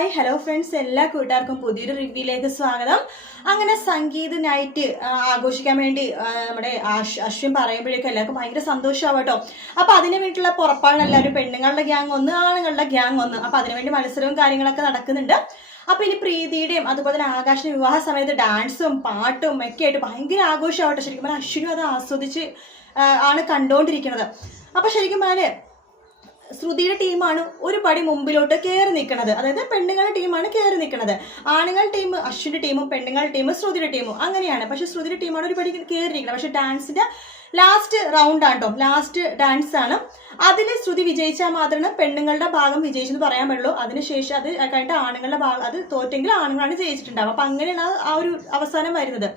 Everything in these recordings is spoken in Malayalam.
ഹായ് ഹലോ ഫ്രണ്ട്സ്, എല്ലാ കൂട്ടുകാർക്കും പുതിയൊരു റിവ്യൂയിലേക്ക് സ്വാഗതം. അങ്ങനെ സംഗീത നൈറ്റ് ആഘോഷിക്കാൻ വേണ്ടി നമ്മുടെ അശ്വിൻ പറയുമ്പോഴേക്കും എല്ലാവർക്കും ഭയങ്കര സന്തോഷമാവും കേട്ടോ. അപ്പൊ അതിനു വേണ്ടിയിട്ടുള്ള പുറപ്പാടാണ് എല്ലാവരും. പെണ്ണുങ്ങളുടെ ഗ്യാങ് ഒന്ന്, ആണുങ്ങളുടെ ഗ്യാങ് ഒന്ന്. അപ്പൊ അതിനുവേണ്ടി മത്സരവും കാര്യങ്ങളൊക്കെ നടക്കുന്നുണ്ട്. അപ്പൊ ഇനി പ്രീതിയുടെയും അതുപോലെ തന്നെ ആകാശിന്റെ വിവാഹ സമയത്ത് ഡാൻസും പാട്ടും ഒക്കെ ആയിട്ട് ഭയങ്കര ആഘോഷമാവട്ടെ. ശരിക്കും പറഞ്ഞാൽ അശ്വിനും അത് ആസ്വദിച്ച് ആണ് കണ്ടുകൊണ്ടിരിക്കുന്നത്. അപ്പൊ ശരിക്കും പറഞ്ഞാല് ശ്രുതിയുടെ ടീമാണ് ഒരു പടി മുമ്പിലോട്ട് കയറി നിൽക്കുന്നത്. അതായത് പെണ്ണുങ്ങളുടെ ടീമാണ് കയറി നിൽക്കുന്നത്. ആണുങ്ങളുടെ ടീം അശ്വിന്റെ ടീമും പെണ്ണുങ്ങളുടെ ടീം ശ്രുതിയുടെ ടീമും അങ്ങനെയാണ്. പക്ഷെ ശ്രുതിയുടെ ടീമാണ് ഒരു പടി കയറി നിൽക്കുന്നത്. പക്ഷെ ഡാൻസിന്റെ ലാസ്റ്റ് റൗണ്ട് ആണ് കേട്ടോ, ലാസ്റ്റ് ഡാൻസ് ആണ്. അതിൽ ശ്രുതി വിജയിച്ചാൽ മാത്രമേ പെണ്ണുങ്ങളുടെ ഭാഗം വിജയിച്ചെന്ന് പറയാൻ പറ്റുള്ളൂ. അതിനുശേഷം അത് കഴിഞ്ഞിട്ട് ആണുങ്ങളുടെ ഭാഗം, അത് തോറ്റെങ്കിൽ ആണുങ്ങളാണ് ജയിച്ചിട്ടുണ്ടാവും. അപ്പൊ അങ്ങനെയാണ് ആ ഒരു അവസാനം വരുന്നത്.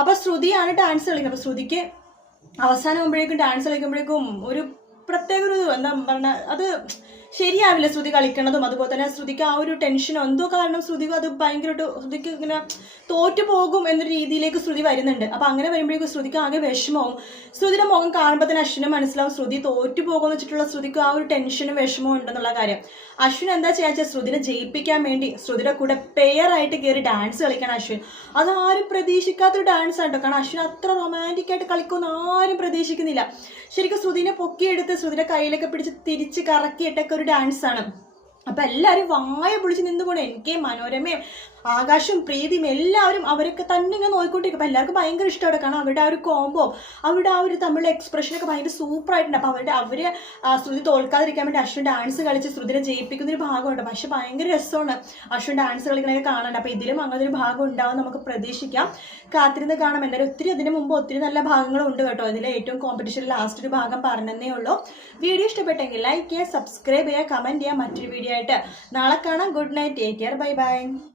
അപ്പൊ ശ്രുതിയാണ് ഡാൻസ് കളിക്കുന്നത്. അപ്പൊ ശ്രുതിക്ക് അവസാനം ആകുമ്പോഴേക്കും ഡാൻസ് കളിക്കുമ്പോഴേക്കും ഒരു പ്രത്യേക ഒരു എന്താ പറഞ്ഞ, അത് ശരിയാവില്ല ശ്രുതി കളിക്കണതും. അതുപോലെ തന്നെ ശ്രുതിക്ക് ആ ഒരു ടെൻഷനോ എന്തോ കാരണം ശ്രുതിക്ക് അത് ഭയങ്കരമായിട്ട് ശ്രുതിക്ക് ഇങ്ങനെ തോറ്റു പോകും എന്നൊരു രീതിയിലേക്ക് ശ്രുതി വരുന്നുണ്ട്. അപ്പൊ അങ്ങനെ വരുമ്പോഴേക്കും ശ്രുതിക്ക് ആകെ വിഷമവും. ശ്രുതിയുടെ മുഖം കാണുമ്പോൾ തന്നെ അശ്വിനും മനസ്സിലാവും ശ്രുതി തോറ്റു പോകുമെന്ന് വെച്ചിട്ടുള്ള ശ്രുതിക്ക് ആ ഒരു ടെൻഷനും വിഷമവും ഉണ്ടെന്നുള്ള കാര്യം. അശ്വിൻ എന്താ ചെയ്യാച്ചാൽ ശ്രുതിനെ ജയിപ്പിക്കാൻ വേണ്ടി ശ്രുതിയുടെ കൂടെ പെയർ ആയിട്ട് കയറി ഡാൻസ് കളിക്കണം അശ്വിൻ. അത് ആരും പ്രതീക്ഷിക്കാത്തൊരു ഡാൻസ് ആട്ടോ. കാരണം അശ്വിൻ അത്ര റൊമാൻറ്റിക് ആയിട്ട് കളിക്കുമെന്ന് ആരും പ്രതീക്ഷിക്കുന്നില്ല. ശരിക്കും ശ്രുതിനെ പൊക്കിയെടുത്ത് ശ്രുതിയുടെ കയ്യിലൊക്കെ പിടിച്ച് തിരിച്ച് കറക്കിയിട്ടൊക്കെ ഒരു ഡാൻസ് ആണ്. അപ്പൊ എല്ലാവരും വായ പൊളിച്ച് നിന്ന് പോണേ. എനിക്ക് മനോരമയും ആകാശും പ്രീതിയും എല്ലാവരും അവരൊക്കെ തന്നെ ഇങ്ങനെ നോക്കിക്കൊണ്ടിരിക്കും. അപ്പൊ എല്ലാവർക്കും ഭയങ്കര ഇഷ്ടമാണ്. കാരണം അവരുടെ ആ ഒരു കോംബോ, അവരുടെ ആ ഒരു തമ്മിലുള്ള എക്സ്പ്രഷനൊക്കെ ഭയങ്കര സൂപ്പർ ആയിട്ടുണ്ട്. അപ്പൊ അവര് ശ്രുതി തോൽക്കാതിരിക്കാൻ വേണ്ടി അശ്വിൻ ഡാൻസ് കളിച്ച് ശ്രുതിനെ ജയിപ്പിക്കുന്ന ഒരു ഭാഗമുണ്ട്. പക്ഷെ ഭയങ്കര രസമാണ് അശ്വിൻ ഡാൻസ് കളിക്കണൊക്കെ കാണാൻ. അപ്പൊ ഇതിലും അങ്ങനെ ഒരു ഭാഗം ഉണ്ടാവും നമുക്ക് പ്രതീക്ഷിക്കാം. കാത്തിരുന്ന് കാണാം. എന്തായാലും ഒത്തിരി അതിന് മുമ്പ് ഒത്തിരി നല്ല ഭാഗങ്ങളും ഉണ്ട് കേട്ടോ. ഇതിലെ ഏറ്റവും കോമ്പറ്റീഷൻ ലാസ്റ്റ് ഒരു ഭാഗം പറഞ്ഞതേ ഉള്ളൂ. വീഡിയോ ഇഷ്ടപ്പെട്ടെങ്കിൽ ലൈക്ക് ചെയ്യുക, സബ്സ്ക്രൈബ് ചെയ്യുക, കമന്റ് ചെയ്യുക. മറ്റൊരു വീഡിയോ ആയിട്ട് നാളെ കാണാം. Good night, take care, bye bye.